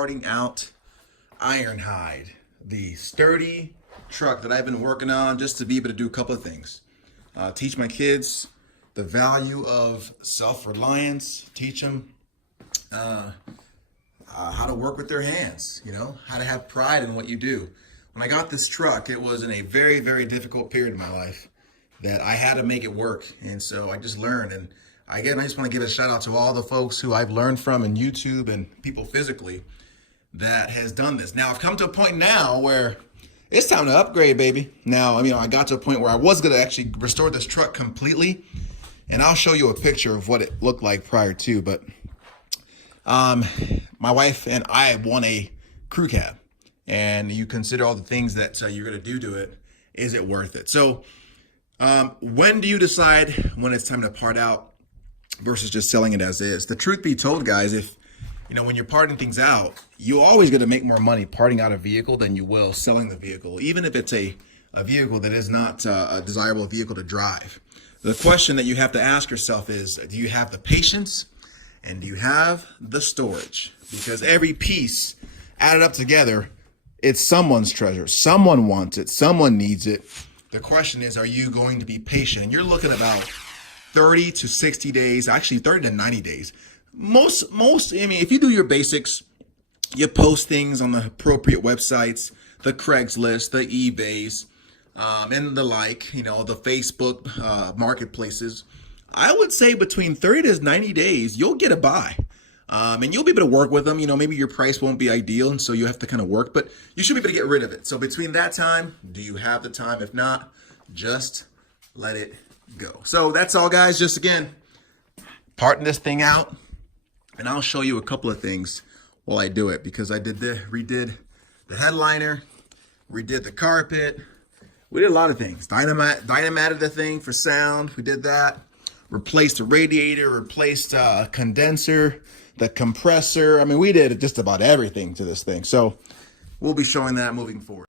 parting out Ironhide, the sturdy truck that I've been working on just to be able to do a couple of things. Teach my kids the value of self-reliance, teach them how to work with their hands, how to have pride in what you do. When I got this truck, it was in a very, very difficult period in my life that I had to make it work. And so I just learned. And again, I just want to give a shout out to all the folks who I've learned from in YouTube and people physically that has done this. Now, I've come to a point now where it's time to upgrade, baby. Now, I got to a point where I was going to actually restore this truck completely. And I'll show you a picture of what it looked like prior to. But my wife and I won a crew cab. And you consider all the things that you're going to do to it. Is it worth it? So when do you decide when it's time to part out versus just selling it as is? The truth be told, guys, if when you're parting things out, you're always going to make more money parting out a vehicle than you will selling the vehicle, even if it's a vehicle that is not a desirable vehicle to drive. The question that you have to ask yourself is, do you have the patience and do you have the storage? Because every piece added up together, it's someone's treasure. Someone wants it. Someone needs it. The question is, are you going to be patient? And you're looking about 30 to 60 days, actually 30 to 90 days. Most, if you do your basics, you post things on the appropriate websites, the Craigslist, the eBays, and the like, the Facebook marketplaces. I would say between 30 to 90 days, you'll get a buy. And you'll be able to work with them. Maybe your price won't be ideal, and so you have to kind of work, but you should be able to get rid of it. So between that time, do you have the time? If not, just let it go. So that's all, guys. Just again, parting this thing out, and I'll show you a couple of things while I do it, because I redid the headliner, redid the carpet. We did a lot of things. Dynamated the thing for sound. We did that. Replaced the radiator, replaced a condenser, the compressor. We did just about everything to this thing. So we'll be showing that moving forward.